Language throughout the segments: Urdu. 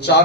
4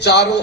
4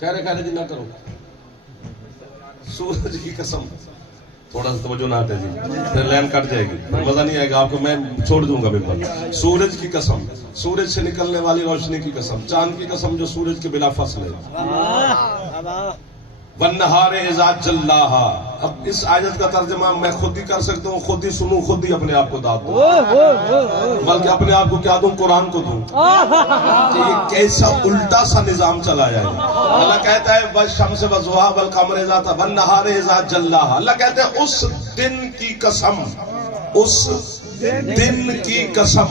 کہہ رہے جی نہ کرو. سورج کی قسم. تھوڑا سا توجہ نہ ہٹے جی, پھر لائن کٹ جائے گی, مزہ نہیں آئے گا آپ کو, میں چھوڑ دوں گا بالکل. سورج کی قسم, سورج سے نکلنے والی روشنی کی قسم, چاند کی قسم جو سورج کے بلا فصل ہے. والنہار اذا جلاہا. اب اس آیت کا ترجمہ میں خود ہی کر سکتا ہوں, خود ہی سنوں, خود ہی اپنے آپ کو داد دوں, بلکہ اپنے آپ کو کیا دوں, قرآن کو دوں کہ یہ کیسا الٹا سا نظام چلایا ہے. اللہ کہتا ہے والشمس وضحاہا والقمر اذا تلاہا والنہار اذا جلاہا. اللہ کہتا ہے اس دن کی قسم, اس دن کی قسم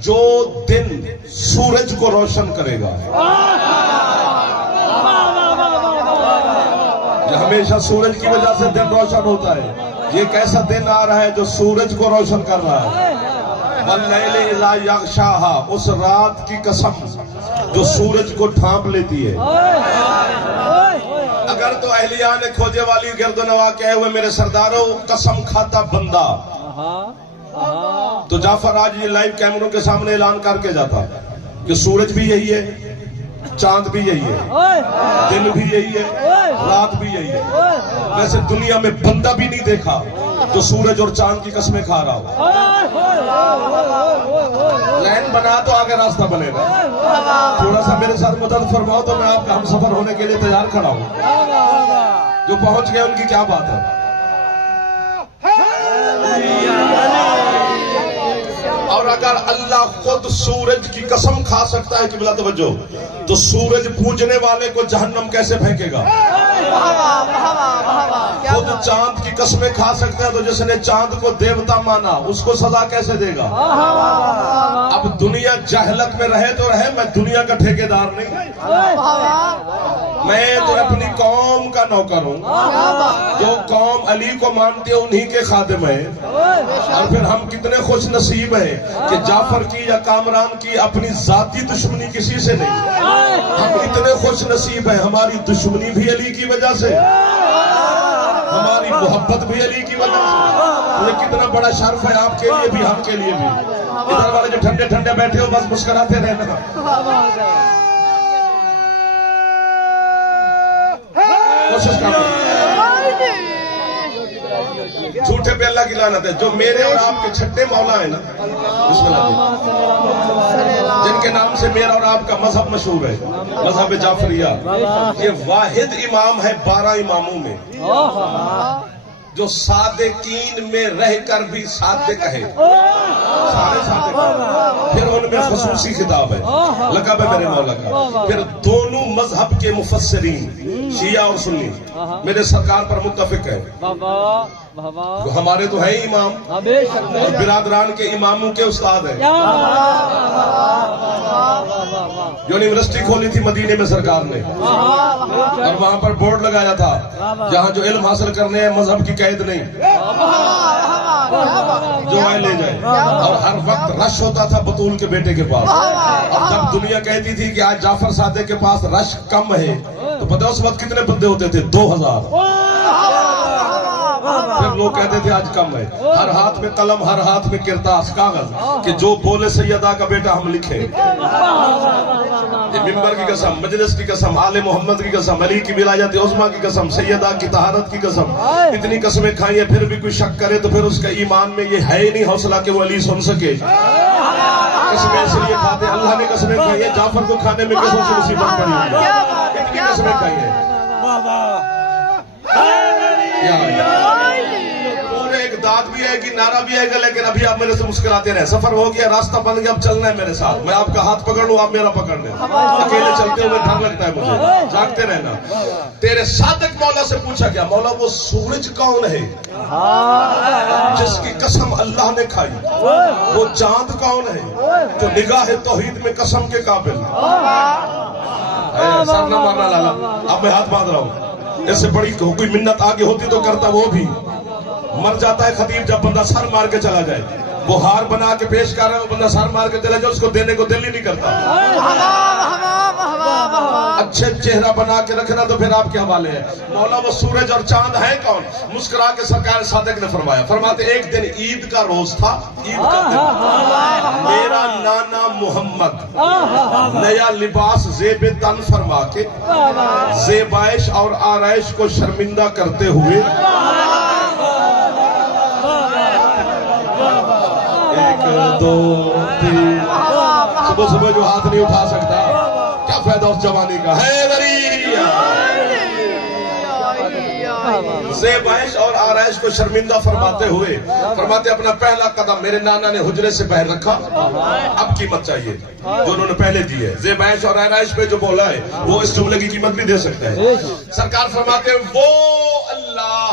جو دن سورج کو روشن کرے گا. ہمیشہ سورج کی وجہ سے دن روشن ہوتا ہے, یہ کیسا دن آ رہا ہے جو سورج کو روشن کر رہا ہے. واللیل اذا یغشاہا, اس رات کی قسم جو سورج کو ڈھانپ لیتی ہے. اگر تو اہلیہ نے کھوجے والی گرد و نواح کہے ہوئے میرے سرداروں قسم کھاتا بندہ, تو جعفر آج یہ لائیو کیمروں کے سامنے اعلان کر کے جاتا کہ سورج بھی یہی ہے, چاند بھی یہی ہے, دن بھی یہی ہے, رات بھی یہی ہے. ویسے دنیا میں بندہ بھی نہیں دیکھا جو سورج اور چاند کی قسمیں کھا رہا ہو. لائن بنا تو آگے راستہ بنے گا. تھوڑا سا میرے ساتھ مدد فرماؤ تو میں آپ کا ہم سفر ہونے کے لیے تیار کھڑا ہوں. جو پہنچ گئے ان کی کیا بات ہے. اور اگر اللہ خود سورج کی قسم کھا سکتا ہے, قبلہ توجہ, تو سورج پوجنے والے کو جہنم کیسے پھینکے گا. خود چاند کی قسمیں کھا سکتا ہے, تو جس نے چاند کو دیوتا مانا اس کو سزا کیسے دے گا. اب دنیا جہلت میں رہے تو رہے, میں دنیا کا ٹھیکیدار نہیں, میں تو اپنی قوم کا نوکر ہوں. جو قوم علی کو مانتے ہیں انہی کے خادم ہیں. اور پھر ہم کتنے خوش نصیب ہیں کہ جعفر کی یا کامران کی اپنی ذاتی دشمنی کسی سے نہیں. ہم اتنے خوش نصیب ہیں, ہماری دشمنی بھی علی کی وجہ سے, ہماری محبت بھی علی کی وجہ سے. یہ کتنا بڑا شرف ہے آپ کے لیے بھی, ہم کے لیے بھی. ادھر والے جو ٹھنڈے ٹھنڈے بیٹھے ہو بس مسکراتے رہنا, کوشش کرنا. جھوٹے پہ اللہ کی لعنت ہے. جو میرے اور آپ کے چھٹے مولا ہیں نا, بسم اللہ, جن کے نام سے میرا اور آپ کا مذہب مشہور ہے, مذہب جعفریہ, یہ واحد امام ہے 12 اماموں میں جو صادقین میں رہ کر بھی صادق ہے. سارے صادق, پھر ان میں خصوصی خطاب ہے, لقب ہے میرے مولا کا. پھر دونوں مذہب کے مفسرین شیعہ اور سنی میرے سرکار پر متفق ہے. ہمارے تو ہیں امام, اور برادران کے اماموں کے استاد ہیں. جو یونیورسٹی کھولی تھی مدینے میں سرکار نے, اور وہاں پر بورڈ لگایا تھا جہاں جو علم حاصل کرنے ہیں مذہب کی قید نہیں, جو آئے لے جائے. اور ہر وقت رش ہوتا تھا بطول کے بیٹے کے پاس. اور جب دنیا کہتی تھی کہ آج جعفر صادق کے پاس رش کم ہے, تو پتہ اس وقت کتنے بندے ہوتے تھے, 2000. پھر لوگ کہتے تھے آج کم ہے. ہر ہاتھ میں قلم, ہر ہاتھ میں کرتاس, کاغذ, کہ جو بولے سیدہ کا بیٹا ہم لکھیں. یہ ممبر کی قسم, مجلس کی قسم, آل محمد کی قسم, علی کی ولایت عظمیٰ کی قسم, سیدہ کی طہارت کی قسم. اتنی قسمیں کھائی ہیں, پھر بھی کوئی شک کرے تو پھر اس کا ایمان میں یہ ہے ہی نہیں حوصلہ کہ وہ علی سن سکے. قسمیں اس لیے کھاتے, اللہ نے قسمیں کھائی ہیں, جعفر کو کھانے میں قسم سے مصیبت پڑی ہوئی ہے. اتنی قسمیں کھائی ہیں. ایک داد بھی آئے گی, نعرہ بھی آئے گا, لیکن ابھی آپ میرے سے مسکراتے رہے. سفر ہو گیا, راستہ بن گیا, اب چلنا ہے میرے ساتھ. میں آپ کا ہاتھ پکڑ لوں, آپ میرا پکڑ لیں. اکیلے چلتے ہوئے ڈر لگتا ہے مجھے, جاگتے رہنا. تیرے صادق مولا سے پوچھا گیا, مولا وہ سورج کون ہے جس کی قسم اللہ نے کھائی, وہ چاند کون ہے جو نگاہ توحید میں قسم کے قابل. سر نہ مارنا لالا, اب میں ہاتھ باندھ رہا ہوں. ایسے بڑی کوئی منت آگے ہوتی تو کرتا, وہ بھی مر جاتا ہے خطیب جب بندہ سر مار کے چلا جائے. وہ ہار بنا کے پیش کر رہا ہے, وہ بندہ سر مار کے چلا جائے, اس کو دینے کو دل ہی نہیں کرتا. اچھے چہرہ بنا کے رکھنا تو پھر آپ کے حوالے ہے. مولا وہ سورج اور چاند ہے کون؟ مسکرا کے سرکار صادق نے فرمایا، فرماتے ایک دن عید کا روز تھا، عید کا دن، میرا نانا محمد نیا لباس زیب تن فرما کے زیبائش اور آرائش کو شرمندہ کرتے ہوئے ایک دو تین، صبح صبح جو ہاتھ نہیں اٹھا سکتا کیا فائدہ اس جوانی کا؟ حیدری زیبائش اور آرائش کو شرمندہ فرماتے ہوئے فرماتے اپنا پہلا قدم میرے نانا نے حجرے سے باہر رکھا، اب قیمت چاہیے جو انہوں نے پہلے دی ہے. زیبائش اور آرائش پہ جو بولا ہے وہ اس جملے کی قیمت بھی دے سکتا ہے. سرکار فرماتے ہیں وہ اللہ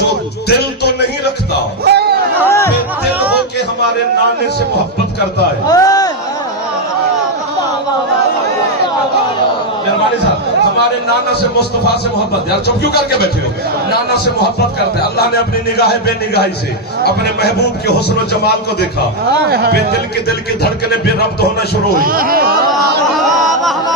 جو دل تو نہیں رکھتا پھر دل ہو کے ہمارے نانے سے محبت کرتا ہے. مہربانی صاحب، ہمارے نانا سے مصطفیٰ سے محبت، یار چپ کیوں کر کے بیٹھے ہو؟ نانا سے محبت کرتے ہیں. اللہ نے اپنی نگاہ بے نگاہی سے اپنے محبوب کے حسن و جمال کو دیکھا، بے دل کے دھڑکنے بے ربط ہونا شروع ہوئی.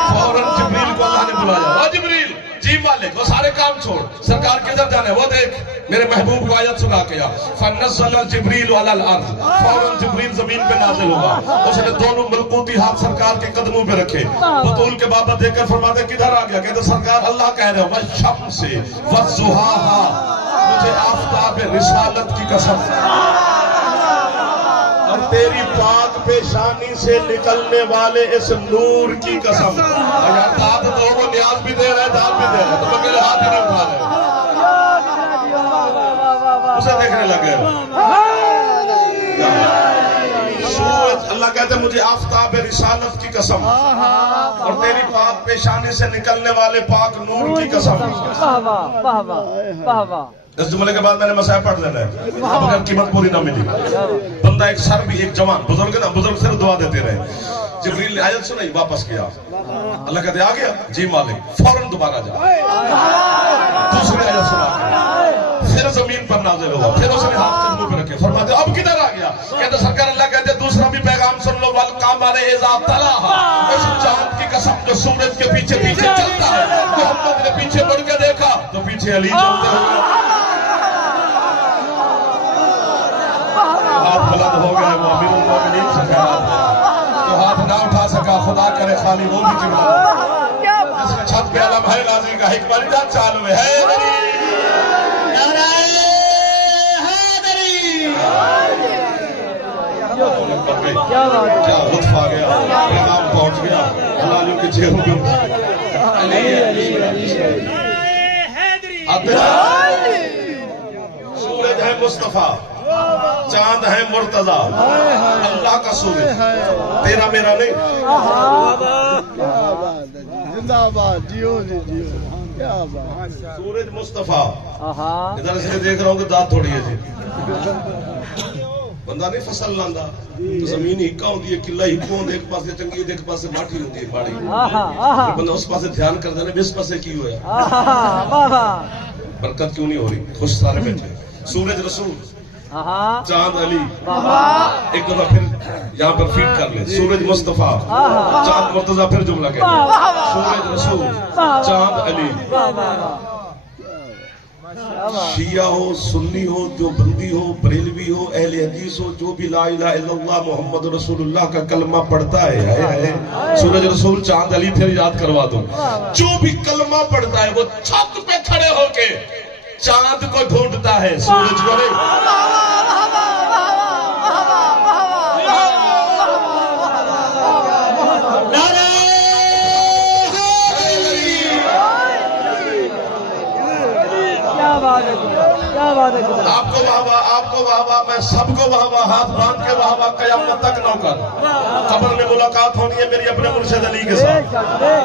فوراً جبریل کو اللہ نے بلایا، او جبریل، جی مالک، وہ سارے کام چھوڑ، سرکار کدھر جانا ہے وہ دیکھ. میرے محبوب کو آیت سنا کیا، فنزل جبریل علی الارض، فوراً جبریل زمین پہ نازل ہوگا. اس نے دونوں ملکوتی ہاتھ سرکار کے قدموں پہ رکھے. بطول کے بابا دیکھ کر فرماتے کدھر آ گیا؟ کہتے سرکار اللہ کہہ رہے ہو والشمس والضحاہا، مجھے آفتاب رسالت کی قسم اور تیری پاک پیشانی سے نکلنے والے اس نور کی قسم. اگر داد دو وہ نیاز بھی دے رہے داد بھی دے رہے تو اکیلے ہاتھ ہی نہیں اٹھا رہے، اسے دیکھنے لگے. سورج اللہ کہتے ہیں مجھے آفتاب رسالت کی قسم اور تیری پاک پیشانی سے نکلنے والے پاک نور کی قسم. اس جملے کے بعد میں نے مسائل پڑھ لینا ہے، اب اگر قیمت پوری نہ ملی. بندہ ایک سر بھی ایک جوان بزرگ نا، بزرگ صرف دعا دیتے رہے. جبریل نے آیت سنائی، واپس کیا. اللہ کہتے آ گیا؟ جی مالک. فوراً دوبارہ جا. دوسری آیت سنا، پھر زمین پر نازل ہوا، پھر اس نے ہاتھ قدموں پہ رکھے. فرماتے اب کدھر آ گیا؟ کہتے سرکار اللہ کہتے دوسرا بھی پیغام سن لو، والقمر اذا تلاہا، اس چاند کی قسم جو سورج کے پیچھے پیچھے چلتا ہے. محمد نے پیچھے مڑ کے دیکھا تو پیچھے علی چلتے ہوئے. ہاتھ بلند ہو گئے، وہ امیر المومنین سے جو ہاتھ نہ اٹھا سکا خدا کرے خالی وہ بھی جملہ جس کے چھت پہ علم ہے غازی کا حکمت کا چالو ہے. کیا لطف آ گیا، پیغام پہنچ گیا حلالیوں کے چہروں پہ. سورج ہے مصطفیٰ، چاند ہے مرتضیٰ، اللہ کا سورج، تیرا میرا نہیں. زندہ آباد، جیو جی جیو، کیا بات. سورج مصطفیٰ. ادھر سے دیکھ رہا ہوں کہ دانت تھوڑی ہے جی. بندہ نہیں فصل لاندا تو زمین ہکا ہوندی ہے، قلعہ ہکو ہوندے، ایک پاسے چنگی ہوندی، ایک پاسے ماٹھی ہوندی ہے باڑی. بندہ اس پاسے دھیان کر دینا اس پاسے کی ہویا، برکت کیوں نہیں ہو رہی؟ خوش سارے بیٹھے. سورج رسول، چاند علی. ایک دفعہ پھر یہاں پر فیڈ کر لیں، سورج مصطفیٰ، چاند مرتضیٰ. پھر جملہ کہتے ہیں سورج رسول، چاند علی. شیعہ ہو، سنی ہو، جو بندی ہو، بریلوی ہو، اہل حدیث ہو، جو بھی لا الہ الا اللہ محمد رسول اللہ کا کلمہ پڑھتا ہے، سورج رسول چاند علی پھر یاد کروا دو. جو بھی کلمہ پڑھتا ہے وہ چھت پہ کھڑے ہو کے چاند کو ڈھونڈتا ہے، سورج کو نہیں. آپ کو واہ، آپ کو واہ، میں سب کو واہ، ہاتھ باندھ کے واہ، قیامت تک نوکر. قبر میں ملاقات ہونی ہے میری اپنے مرشد علی کے ساتھ.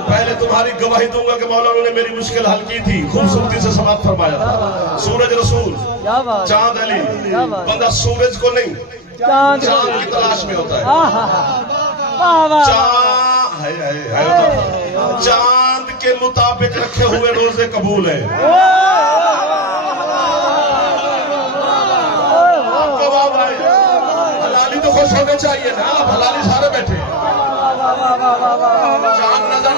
پہلے تمہاری گواہی دوں گا کہ مولانا نے میری مشکل حل کی تھی، خوبصورتی سے سماعت فرمایا تھا. سورج رسول، چاند علی. بندہ سورج کو نہیں چاند کی تلاش میں ہوتا ہے. چاند کے مطابق رکھے ہوئے روزے قبول ہیں. حلالی تو خوش ہونے چاہیے نا، حلالی سارے بیٹھے. چاند نظر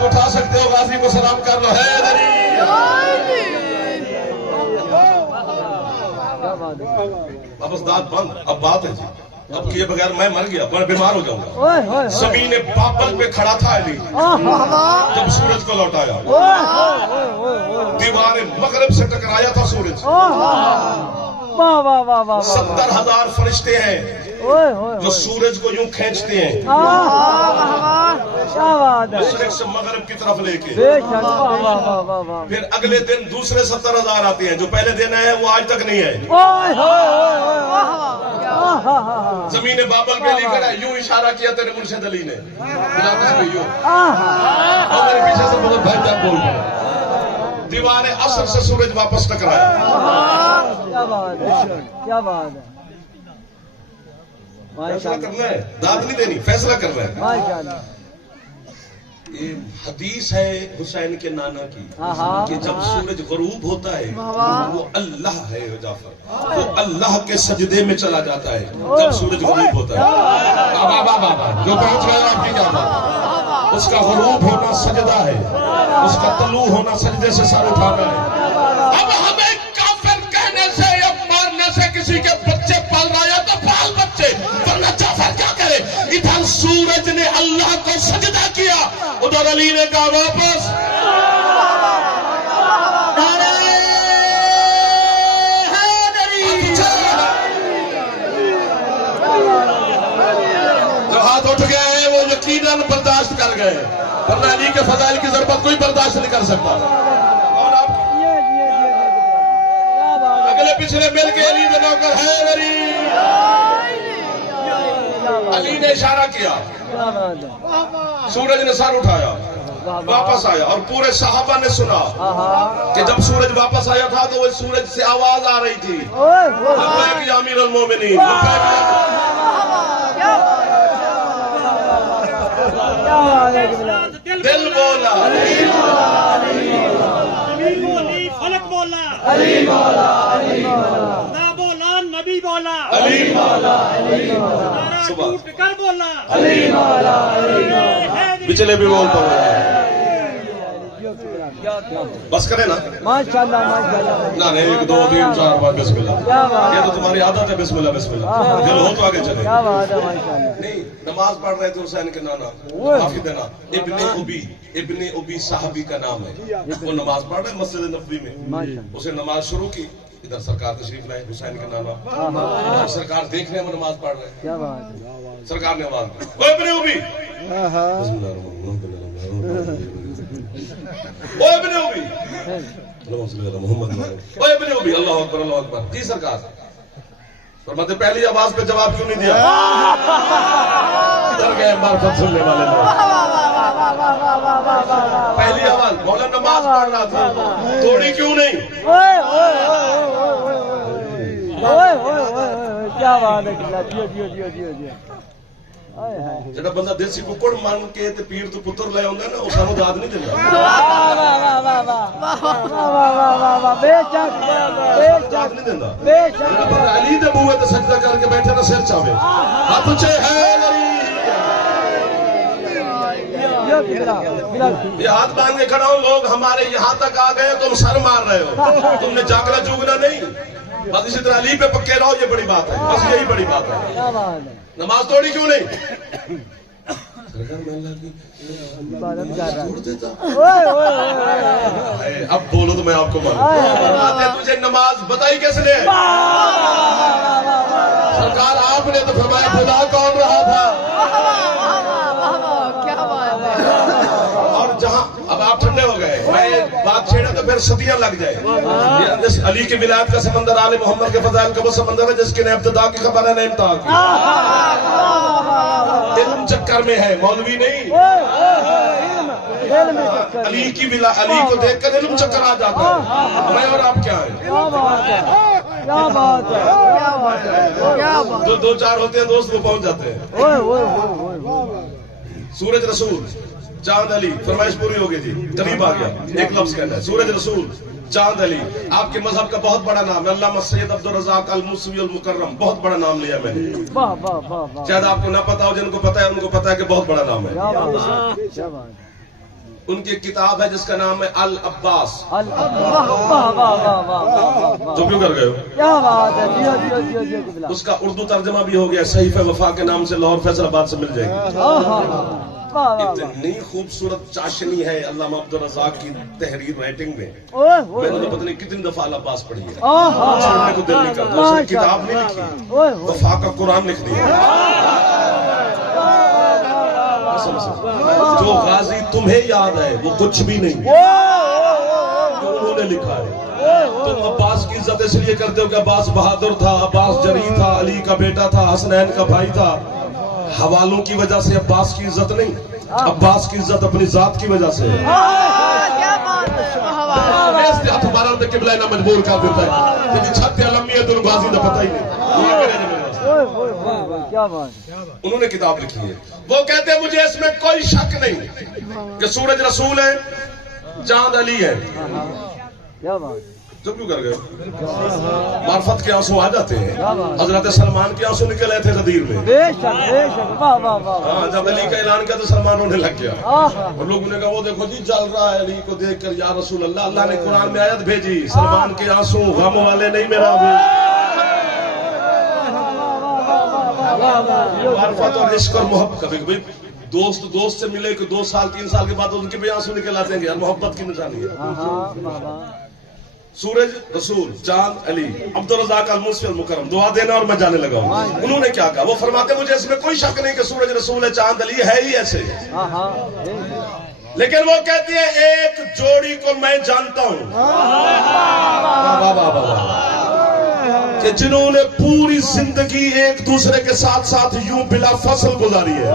ہاتھ اٹھا سکتے ہو غازی کو سلام کر لو حیدری کیا بات ہے واپس دانت بند اب بات ہے جی اب کیے بغیر میں مر گیا میں بیمار ہو جاؤں گا اوئے ہوئے زمین بابل پہ کھڑا تھا علی جب سورج کو لوٹایا دیوار مغرب سے ٹکرایا تھا سورج واہ واہ واہ واہ 70,000 فرشتے ہیں اوئے ہوئے جو سورج کو یوں کھینچتے ہیں کیا بات ہے مشرق سے مغرب کی طرف لے کے بے شک واہ واہ واہ واہ واہ پھر اگلے دن دوسرے 70,000 آتے ہیں جو پہلے دن آئے ہیں وہ آج تک نہیں ہے اوئے ہوئے ہوئے زمین بابل پہ لکھا ہے یوں اشارہ کیا تیرے مرشد علی نے یوں اور میرے پیچھے سے بہت بھائی جان بول رہے دیوار عصر سے سورج واپس ٹکرایا کیا بات ہے کیا بات ہے فیصلہ کرنا ہے داد نہیں دینی فیصلہ کرنا ہے ماشاء اللہ یہ حدیث ہے حسین کے نانا کی کہ جب سورج غروب ہوتا ہے وہ اللہ ہے جعفر وہ اللہ کے سجدے میں چلا جاتا ہے جب سورج غروب ہوتا ہے جو پہنچ گیا آپ کی جعفر اس کا غروب ہونا سجدہ ہے اس کا طلوع ہونا سجدے سے سر اٹھانا ہے اب ہمیں کافر کہنے سے یا مارنے سے کسی کے بچے پال رہا ہے تو پال بچے ورنہ جعفر کیا کرے ادھر سورج نے اللہ کو سجدہ کیا ادھر علی نے کہا واپس جو ہاتھ اٹھ گئے وہ یقیناً برداشت کر گئے ورنہ علی کے فضائل کی ضرورت کوئی برداشت نہیں کر سکتا اور آپ اگلے پچھلے مل کے علی دے نوکر حیدری علی نے اشارہ کیا سورج نے سر اٹھایا واپس آیا اور پورے صحابہ نے سنا کہ جب سورج واپس آیا تھا تو وہ سورج سے آواز آ رہی تھی لبیک یا امیر المومنین دل بولا فلک بولا علی مولا علی مولا نہ بولا نبی بولا علی مولا نعرہ ٹوٹ کر بولا علی مولا علی مولا پچھلے بھی بولتا ہوں بس کرے نا ماشاءاللہ ماشاءاللہ نہ نہیں 1 2 3 4 بار بسم اللہ کیا بات یہ تو تمہاری عادت ہے بسم اللہ بسم اللہ دل ہو تو آگے چلے کیا بات ہے ماشاءاللہ نہیں نماز پڑھ رہے تھے حسین کے نانا حافظ دینا ابن ابی صحابی کا نام ہے وہ نماز پڑھ رہے مسجد نبوی میں ماشاءاللہ اسے نماز شروع کی ادھر سرکار تشریف لائے حسین کے نانا اور سرکار دیکھنے میں نماز پڑھ رہے کیا بات ہے سرکار نے آواز دی اوے ابن ابی بسم اللہ الرحمن الرحیم اوے ابن ابی اللہم صلی علی محمد اوے ابن ابی اللہ اکبر اللہ اکبر جی سرکار فرماتے پہلی آواز پہ جواب کیوں نہیں دیا ڈر گئے معرفت سننے والے لوگ پہلی آواز مولا نماز پڑھ رہا تھا توڑی کیوں نہیں کیا بات ہے جیو جیو جیو جیو جیو جڑا بندہ دیسی ککڑ مان کے تے پیر تو پتر لے آندا ہے نا او سانو داد نہیں دیندا بے شک بے داد شک نہیں دیندا بے جڑا شک بندہ علی دے بوئے تے سجدہ کر کے بیٹھے نا سر چاوے ہاتھ اونچے ہے یہ ہاتھ باندھ کے کھڑا ہوں لوگ ہمارے یہاں تک آ گئے تم سر مار رہے ہو تم نے جاگنا جوگنا نہیں بس اسی طرح علی پہ پکے رہو یہ بڑی بات ہے بس یہی بڑی بات ہے کیا بات ہے نماز توڑی کیوں نہیں اب بولو تو میں آپ کو مانوں تجھے نماز بتائی کس نے سرکار آپ نے تو فرمایا خدا کون رہا تھا اور جہاں اب آپ ٹھنڈے ہو گئے میں بات چھیڑا تو پھر صدیاں لگ جائے علی کی ولایت کا سمندر آل محمد کے فضائل کا وہ سمندر ہے جس کی نہ ابتدا کی خبر ہے نہ انتہا کی علم چکر میں ہے مولوی نہیں علی کی علی کو دیکھ کر علم چکر آ جاتا ہے میں اور آپ کیا ہیں کیا بات ہے جو 2 4 ہوتے ہیں دوست وہ پہنچ جاتے ہیں سورج رسول چاند علی فرمائش پوری ہو گئی جی قریب آ گیا ایک لفظ کہنا ہے سورج رسول چاند علی آپ کے مذہب کا بہت بڑا نام ہے علامہ سید عبدالرزاق الموسوی المکرم بہت بڑا نام لیا میں نے شاید آپ کو نہ پتا ہو جن کو پتا ہے ان کو پتا ہے کہ بہت بڑا نام ہے ان کی کتاب ہے جس کا نام ہے العباس. واہ واہ واہ واہ واہ. جو کیوں کر گئے ہو؟ کیا بات ہے. جیو جیو جیو جیو قبلہ. اس کا اردو ترجمہ بھی ہو گیا, صحیفہ وفا کے نام سے لاہور فیصل آباد سے مل جائے گی. واہ واہ واہ. اتنی خوبصورت چاشنی ہے علامہ عبدالرزاق کی تحریر رائٹنگ میں. اوہ میں نے تو پتہ نہیں کتنی دفعہ العباس پڑھی ہے, اوہ. چھوڑنے کو دل نہیں کرتا. اس نے کتاب نہیں لکھی, اوہ وفا کا قرآن لکھ دیا. جو غازی تمہیں یاد ہے وہ کچھ بھی نہیں, جو انہوں نے لکھا ہے. تم عباس کی عزت اس لیے کرتے ہو کہ عباس بہادر تھا, عباس جری تھا, علی کا بیٹا تھا, حسنین کا بھائی تھا. حوالوں کی وجہ سے عباس کی عزت نہیں, عباس کی عزت اپنی ذات کی وجہ سے ہے. کیا بات ہے. ہمارا تو قبلہ نہ مجبور کر دیتا ہے کہ چھت علمی ہے تو غازی نہ پتہ ہی نہیں. کیا بات. انہوں نے کتاب لکھی ہے. وہ کہتے ہیں مجھے اس میں کوئی شک نہیں کہ سورج رسول ہے, چاند علی ہے. کیا بات. تو کیوں کر گئے؟ معرفت کے آنسو آ جاتے ہیں. حضرت سلمان کے آنسو نکل آئے تھے غدیر میں. بے شک بے شک. واہ واہ واہ. ہاں, جب علی کا اعلان کیا تو سلمان رونے لگ گیا. آہ. اور لوگوں نے کہا وہ دیکھو جی جل رہا ہے علی کو دیکھ کر, یا رسول اللہ. اللہ نے قرآن میں آیت بھیجی, سلمان کے آنسو غم والے نہیں میرا بھی. معرفت اور عشق اور محبت. کبھی کبھی دوست سے ملے کہ 2 سال 3 سال کے بعد ان کے بھی آنسو نکل آتے ہیں. محبت کی نشانی ہے. سورج رسول, چاند علی, عبدالرزاق الموصفی المکرم. دعا دینا اور میں جانے لگا ہوں. انہوں نے کیا کہا؟ وہ فرماتے مجھے اس میں کوئی شک نہیں کہ سورج رسول ہے, چاند علی ہے ہی ایسے. لیکن وہ کہتی ہے ایک جوڑی کو میں جانتا ہوں کہ جنہوں نے پوری زندگی ایک دوسرے کے ساتھ ساتھ یوں بلا فصل گزاری ہے.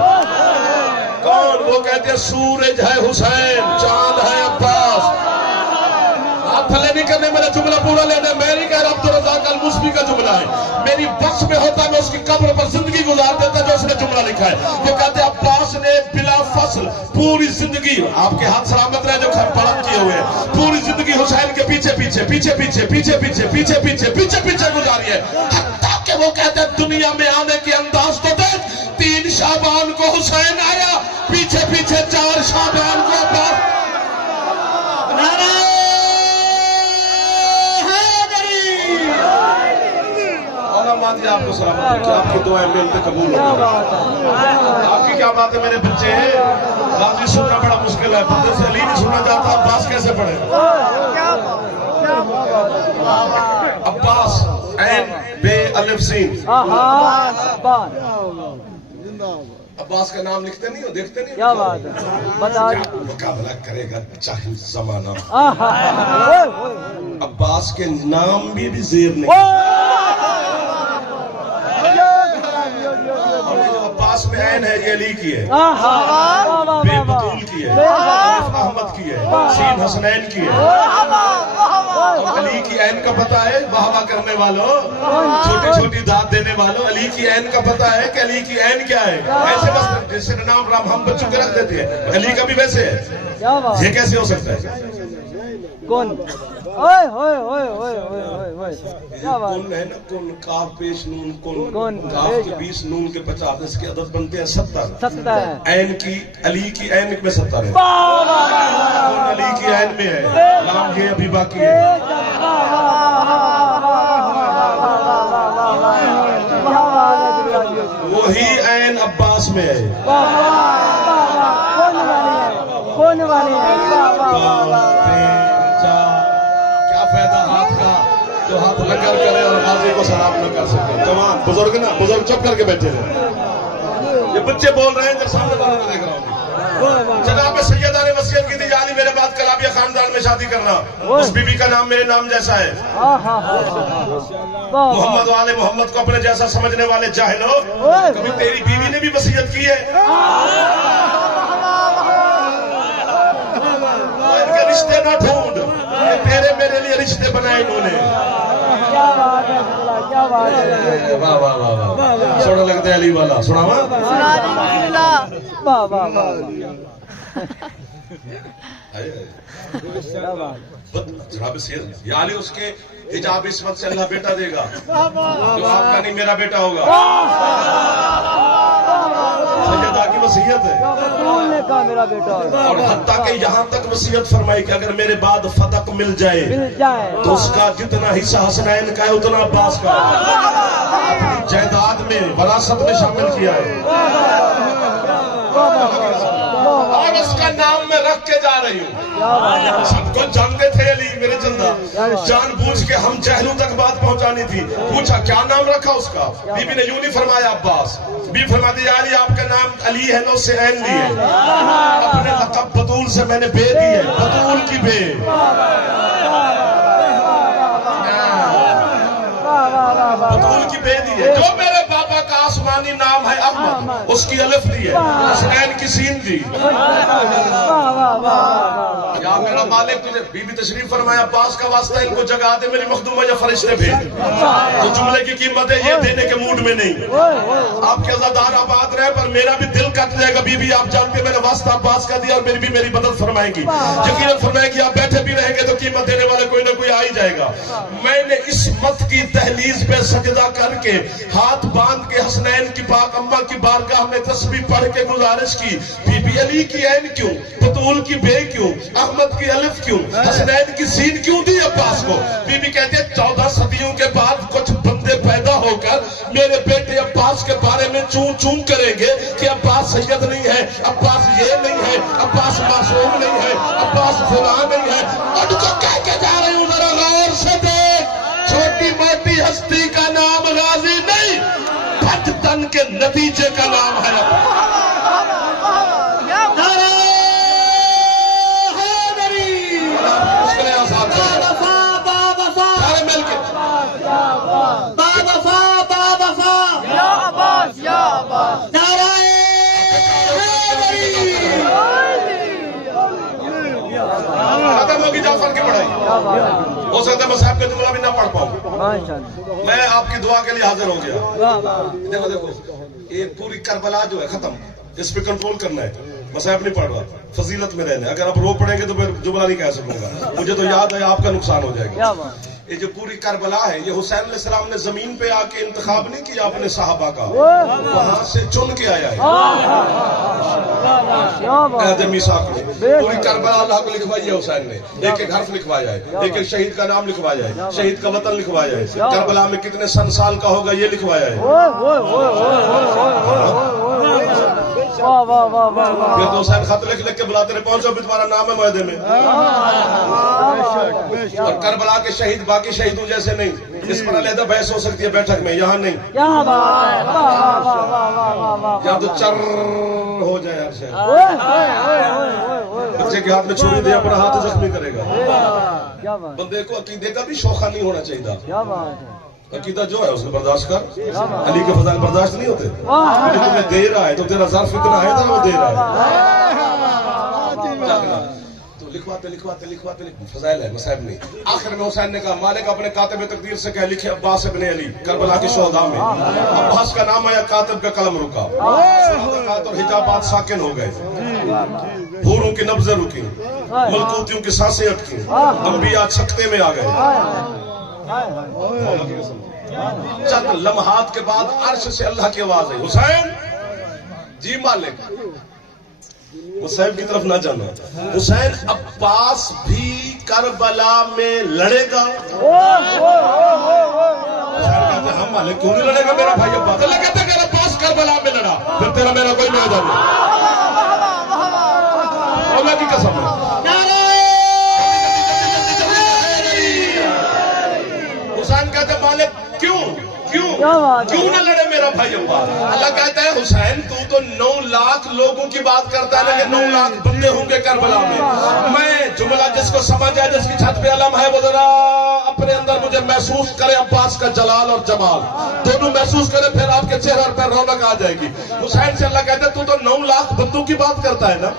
کون؟ وہ کہتے ہیں سورج ہے حسین, چاند ہے عباس. آپ پھلے نہیں کرنے, میرا جملہ پورا لینا. میں نہیں کہہ رہا, عبدالرزاق الموصفی کا جملہ ہے. میری بس میں ہوتا میں اس کی قبر پر زندگی گزار دیتا جو اس نے جملہ لکھا ہے. وہ کہتے ہیں عباس نے بلا فصل پوری زندگی, آپ کے ہاتھ سلامت رہے جو پڑھن کیے ہوئے, پوری زندگی حسین کے پیچھے پیچھے پیچھے پیچھے پیچھے پیچھے پیچھے پیچھے پیچھے پیچھے گزاری ہے. حتیٰ کہ وہ کہتے ہیں دنیا میں آنے کے انداز تو دیکھ, 3 شعبان کو حسین آیا, پیچھے پیچھے 4 شعبان کو عباس. آپ کو سلامت کہ آپ کی دعائیں میرے سے قبول ہو. آپ کی کیا بات ہے میرے بچے, غازی سننا بڑا مشکل ہے. بندے سے علی نہیں سننا چاہتا, عباس کیسے پڑھے؟ عباس عین بے الف سین. عباس کا نام لکھتے نہیں ہو, دیکھتے نہیں ہو. کیا بات ہے. بتا مقابلہ کرے گا جاہل زمانہ. عباس کے نام بھی زیر نہیں. عباس میں عین ہے, یہ علی کی ہے, بے بطول کی ہے, احمد کی ہے, سین حسنین کی ہے. اور علی کی عین کا پتہ ہے واہ واہ کرنے والوں, چھوٹی چھوٹی داد دینے والوں, علی کی عین کا پتہ ہے کہ علی کی عین کیا ہے. ایسے بس جیسے نام رام ہم بچوں کے رکھ دیتے ہیں, علی کا بھی ویسے ہے. یہ کیسے ہو سکتا ہے؟ کون؟ اوئے ہوئے ہوئے ہوئے ہوئے ہوئے. کیا بات کن ہے نا, کن کاف پیش نون, کن کاف کے 20 نون کے 50, اس کے عدد بنتے ہیں 70. 70 عین کی, علی کی عین میں 70 ہے. کن علی کی عین میں ہے, نام یہ ابھی باقی ہے. وہی عین عباس میں ہے. کون والی ہے. کیا فائدہ ہاتھ کا جو ہاتھ لنگر کرے اور غازی کو سلام نہ کر سکے. تمام بزرگ نا, بزرگ چپ کر کے بیٹھے رہے. یہ بچے بول رہے ہیں جب سامنے والوں کو دیکھ رہا ہوں. جناب سیدہ نے وصیت کی تھی جانی میرے بعد کلابیہ خاندان میں شادی کرنا, اس بی بی کا نام میرے نام جیسا ہے. محمد والے محمد کو اپنے جیسا سمجھنے والے جاہل ہو, کبھی تیری بیوی نے بھی وصیت کی ہے. ان کے رشتے نہ ڈھونڈ, تیرے میرے لیے رشتے بنائے انہوں نے. واہ واہ واہ واہ. سونا لگتا ہے علی والا, سنا الحمدللہ. واہ واہ واہ. کیا بات جناب سید یعنی اس کے حجاب عصمت سے اللہ بیٹا دے گا جو آپ کا نہیں میرا بیٹا ہوگا. سیدہ کی وصیت ہے بطول نے کہا میرا بیٹا ہے. اور حتیٰ کہ یہاں تک وصیت فرمائی کہ اگر میرے بعد فتق مل جائے مل جائے تو اس کا جتنا حصہ حسنین کا ہے اتنا عباس کا اپنی جائیداد میں وراثت میں شامل کیا ہے اور اس کا نام میں رکھ کے جا رہی ہوں. سب کو جانتے تھے علی میرے چندہ جان بوجھ کے ہم جہلوں تک بات پہنچانی تھی. پوچھا کیا نام رکھا اس کا؟ بی بی نے یوں نہیں فرمایا عباس. بی فرماتی یا علی آپ کا نام علی ہے نو سے عین لی ہے. اپنے لقب بطول سے میں نے بے دی ہے بطول کی بے. بطول کی بے دی ہے. جو میرے بابا کا آسمانی نام ہے احمد اس کی الف دی ہے حسنین کی سین دی. یا میرا مالک تجھے بی بی تشریف فرمایا عباس کا واسطہ ان کو جگا دے میری مخدومہ یا فرشتے بھیج. تو جملے کی قیمت ہے یہ دینے کے موڈ میں نہیں. آپ کے عزادار آباد رہے پر میرا بھی دل کٹ جائے گا. بی بی آپ جانتے میں نے واسطہ عباس کا دیا اور میری بھی میری مدد فرمائیں گی. یقیناً فرمائیں گی آپ بیٹھے بھی رہیں گے تو قیمت دینے والے کوئی نہ کوئی آ ہی جائے گا. میں نے اس مت کی دہلیز پہ سجدہ کر کے ہاتھ باندھ کے حسنین کی پاک اماں کی بارگاہ میں تسبیح پڑھ کے گزارش کی بی بی علی کی عین کیوں بطول کی بے کیوں احمد کی الف کیوں حسنین کی سین کیوں دی عباس کو. بی بی کہتے ہیں 14 صدیوں کے بعد کچھ بندے پیدا ہو کر میرے بیٹے عباس کے بارے میں چون چون کریں گے کہ عباس سید نہیں ہے عباس یہ نہیں ہے عباس معصوم نہیں ہے عباس فلاں نہیں ہے. ان کو کہہ کے جا رہی ہوں ذرا غور سے دیکھ چھوٹی موٹی ہستی کا نام غازی نہیں پھٹ تن کے نتیجے کا نام ہے. ختم ہوگی جعفر کی پڑھائی. ہو سکتا ہے میں صاحب کا جملہ بھی نہ پڑھ پاؤں. میں آپ کی دعا کے لیے حاضر ہو گیا. دیکھو دیکھو یہ پوری کربلا جو ہے ختم اس پہ کنٹرول کرنا ہے. میں صاحب نہیں پڑھ رہا فضیلت میں رہنا. اگر آپ رو پڑھیں گے تو پھر جملہ نہیں کہہ سکوں گا. مجھے تو یاد ہے آپ کا نقصان ہو جائے گا. یہ جو پوری کربلا ہے یہ حسین علیہ السلام نے زمین پہ آ کے انتخاب نہیں کیا اپنے صحابہ کا وہاں سے چن کے آیا ہے. پوری کربلا اللہ کو لکھوائی ہے حسین نے. ایک ایک حرف لکھوایا ہے ایک ایک شہید کا نام لکھوایا ہے شہید کا وطن لکھوایا ہے کربلا میں کتنے سن سال کا ہوگا یہ لکھوایا ہے. پھر تو حسین خط لکھ لکھ کے بلاتے رہے پہنچو بھی تمہارا نام ہے معاہدے میں. اور کربلا کے شہید باقی شہیدوں جیسے نہیں. اس پر علیحدہ بحث ہو سکتی ہے بیٹھک میں یہاں نہیں. یا تو چر ہو جائے ہر شہر. بچے کے ہاتھ میں چھری دے اپنا ہاتھ زخمی کرے گا. بندے کو عقیدے کا بھی شوخہ نہیں ہونا چاہیے. عقیدہ جو ہے اس کو برداشت کر. علی کے فضائل برداشت نہیں ہوتے. تمہیں دے رہا ہے تو تیرا ظرف اتنا ہے تو وہ دے رہا ہے. تو لکھواتے لکھواتے لکھواتے فضائل ہے مصائب نہیں. آخر میں حسین نے کہا مالک اپنے کاتب تقدیر سے کہہ لکھے عباس ابن علی کربلا کی شہداء میں. عباس کا نام آیا کاتب کا قلم رکا. صدقات اور حجابات ساکن ہو گئے. حوروں کی نبضیں رکی ملکوتیوں کی سانسیں اٹکی انبیاء چھکتے میں آ گئے. چند لمحات کے بعد عرش سے اللہ کی آواز ہے حسین جی مالک. حسین کی طرف نہ جانا. حسین عباس بھی کربلا میں لڑے گا. حسین کہتے ہیں ہم مالک کیوں نہیں لڑے گا میرا بھائی عباس. اللہ کہتا ہے کہ عباس کربلا میں لڑا پھر تیرا میرا کوئی میدان نہیں. اللہ کی قسم ہے. حسین کہتے ہیں مالک کیوں نہ لڑے میرا بھائی عباس. اللہ کہتا ہے حسین تو 9 لاکھ لوگوں کی بات کرتا ہے کہ 9 لاکھ بندے ہوں گے کربلا میں. میں جملہ جس کو سمجھ آئے جس کی چھت پہ علم ہے وہ ذرا اپنے اندر مجھے محسوس محسوس کرے عباس کا جلال اور جمال، دونوں محسوس کرے، پھر آپ کے چہرے پر رونق آ جائے گی. حسین سے اللہ کہتے تو 9 لاکھ بندوں کی بات کرتا ہے نا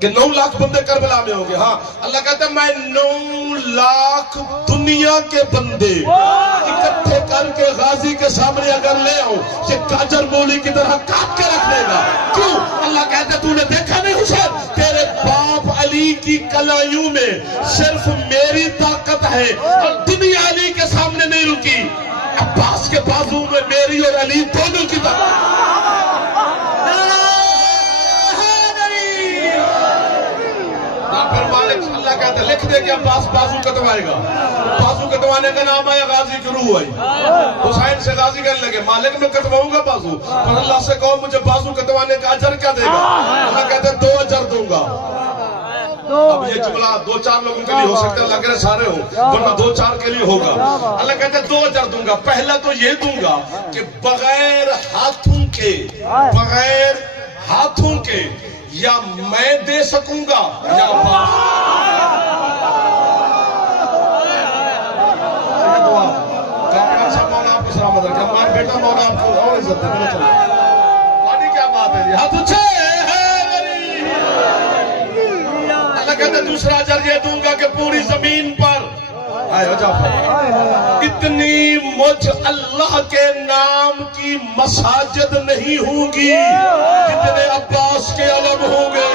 کہ 9 لاکھ بندے کربلا میں ہوں گے. ہاں اللہ کہتا ہے میں 9 لاکھ دنیا کے بندے اکٹھے کر کے غازی کے سامنے اگر لے آؤں یہ گاجر مولی کی طرح کاٹ کے رکھ دے گا. کیوں؟ اللہ کہتا ہے تو نے دیکھا نہیں حسین، تیرے باپ علی کی کلائیوں میں صرف میری طاقت ہے اور دنیا علی کے سامنے نہیں رکی. عباس کے بازو میں میری اور علی دونوں کی طاقت. پھر مالک اللہ کہتا ہے لکھ دے کہ عباس بازو کٹوائے گا. بازو کٹوانے کا نام آیا، غازی کی روح آئی. حسین سے غازی کہنے لگے مالک میں کٹواؤں گا بازو، پر اللہ سے کہو مجھے بازو کٹوانے کا اجر کیا دے گا؟ اللہ کہتا ہے 2 اجر دوں گا. اب یہ جملہ 2-4 لوگوں کے لیے ہو سکتا ہے، لگ رہے سارے ہوں، ورنہ 2-4 کے لیے ہوگا. اللہ کہتا ہے 2 اجر دوں گا. پہلا تو یہ دوں گا کہ بغیر ہاتھوں کے یا میں دے سکوں گا یا مولا آپ کو سلامت رکھے. ہمارے بیٹا مولا آپ کو اور عزت ہے. میرے چلو پانی کیا بات ہے، ہاتھ اچھے اللہ کہتے دوسرا اجر یہ دوں گا کہ پوری زمین پر اتنی مجھ اللہ کے نام کی مساجد نہیں ہوں گی جتنے عباس کے علم ہوں گے.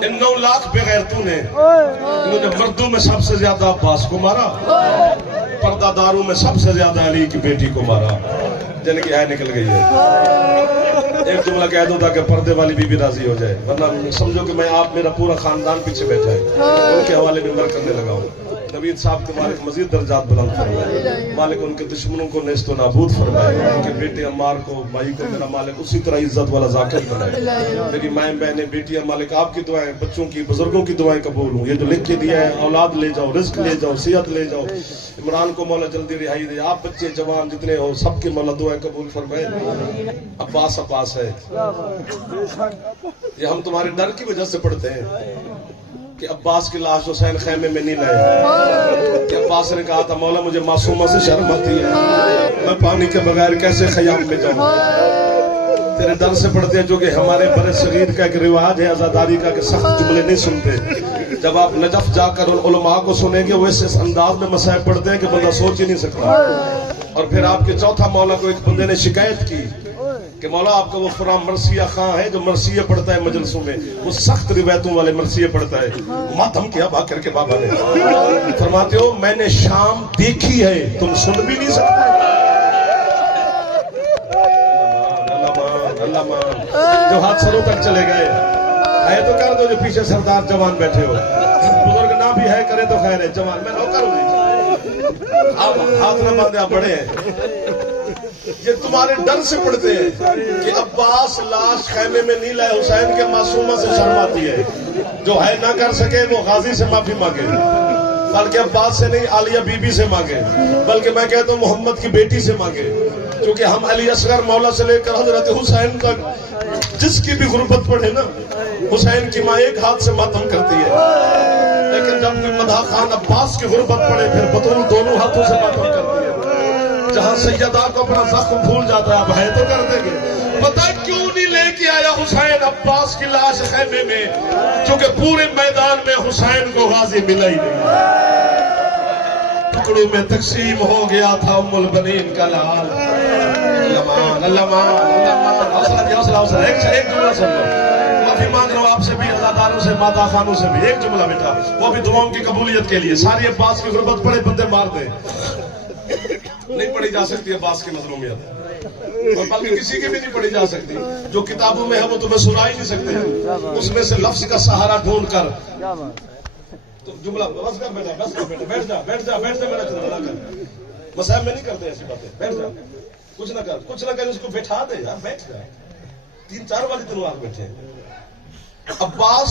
ان 9 لاکھ بغیرتوں نے انہوں نے مردوں میں سب سے زیادہ عباس کو مارا، پردہ داروں میں سب سے زیادہ علی کی بیٹی کو مارا جن کی نکل گئی ہے. ایک جملہ کہہ دوں تاکہ پردے والی بی بی راضی ہو جائے، ورنہ سمجھو کہ میں آپ میرا پورا خاندان پیچھے بیٹھا ہے. ان کے حوالے میں مر کرنے لگا ہوں. نوید صاحب کے مالک مزید درجات بلند فرمائے، مالک ان کے دشمنوں کو نیست و نابود فرمائے، ان کے بیٹے عمار کو مائی کو میرا مالک اسی طرح عزت والا ذاکر بنائے. میری مائیں بہنیں بیٹیاں مالک آپ کی دعائیں، بچوں کی بزرگوں کی دعائیں قبول ہوں. یہ جو لکھ کے دیا ہے اولاد لے جاؤ، رزق لے جاؤ، صحت لے جاؤ. عمران کو مولا جلدی رہائی دے. آپ بچے جوان جتنے ہو سب کے مولا دعائیں قبول فرمائے. عباس ہے، یہ ہم تمہارے ڈر کی وجہ سے پڑھتے ہیں کہ عباس کی لاش حسین خیمے میں نہیں لائے. کہ عباس نے کہا تھا مولا مجھے معصومہ سے شرم آتی ہے، میں پانی کے بغیر کیسے خیام میں جاؤں. تیرے ڈر سے پڑھتے ہیں جو کہ ہمارے بر صغیر کا ایک رواج ہے عزاداری کا کہ سخت جملے نہیں سنتے. جب آپ نجف جا کر ان علماء کو سنیں گے وہ اس انداز میں مسائل پڑھتے ہیں کہ بندہ سوچ ہی نہیں سکتا. اور پھر آپ کے چوتھا مولا کو ایک بندے نے شکایت کی کہ مولا آپ کا وہ فلاں مرثیہ خاں ہے جو مرثیہ پڑھتا ہے مجلسوں میں، وہ سخت روایتوں والے مرثیہ پڑھتا ہے. ماتم کیا بات کر کے بابا نے فرماتے ہو میں نے شام دیکھی ہے تم سن بھی نہیں سکتے. جو ہاتھ سروں تک چلے گئے ہے تو کر دو، جو پیچھے سردار جوان بیٹھے ہو، بزرگ نہ بھی ہے کرے تو خیر ہے. جوان میں نوکر ہوں، آپ ہاتھ نہ باندھے، آپ بڑے ہیں. یہ تمہارے ڈر سے پڑھتے ہیں کہ عباس لاش خیمے میں نہیں لائے. حسین کے معصومہ سے شرم آتی ہے، جو ہے نہ کر سکے وہ غازی سے معافی مانگے، بلکہ عباس سے نہیں عالیہ بی بی سے مانگے، بلکہ میں کہتا ہوں محمد کی بیٹی سے مانگے. کیونکہ ہم علی اصغر مولا سے لے کر حضرت حسین تک جس کی بھی غربت پڑھے نا، حسین کی ماں ایک ہاتھ سے ماتم کرتی ہے، لیکن جب کوئی مدح خان عباس کی غربت پڑھے پھر بطول دونوں ہاتھوں سے ماتم کرتی ہے. جہاں سیدہ کو اپنا زخم بھول جاتا ہے اب ہے تو کر دیں گے. پتہ کیوں نہیں لے کے آیا حسین عباس کی لاش خیمے میں؟ کیونکہ پورے میدان میں حسین کو غازی ملا ہی نہیں. ٹکڑوں میں تقسیم ہو گیا تھا ام البنین کا لال. حوصلہ ایک جملہ سن لو. معافی مانگ رہا ہوں آپ سے بھی، عزاداروں سے، ماتا خانوں سے بھی. ایک جملہ بیٹا، وہ بھی دعاؤں کی قبولیت کے لیے. ساری عباس کی غربت پڑے بندے مار دیں، نہیں پڑھی جا سکتی عباس کی مظلومیت، اور بلکہ کسی کی بھی نہیں پڑھی جا سکتی. جو کتابوں میں ہے وہ تمہیں سنا ہی نہیں سکتے. اس میں سے لفظ کا سہارا ڈھونڈ کر تو جملہ بس کر بیٹا، بس کر بیٹا، بیٹھ جا بیٹھ جا بیٹھ جا، میرا چلا کر مسائل میں نہیں کرتے ایسی باتیں. بیٹھ جا، کچھ نہ کر، کچھ نہ کر، اس کو بٹھا دے یار، بیٹھ جا. 3-4 بجے تنوار بیٹھے. عباس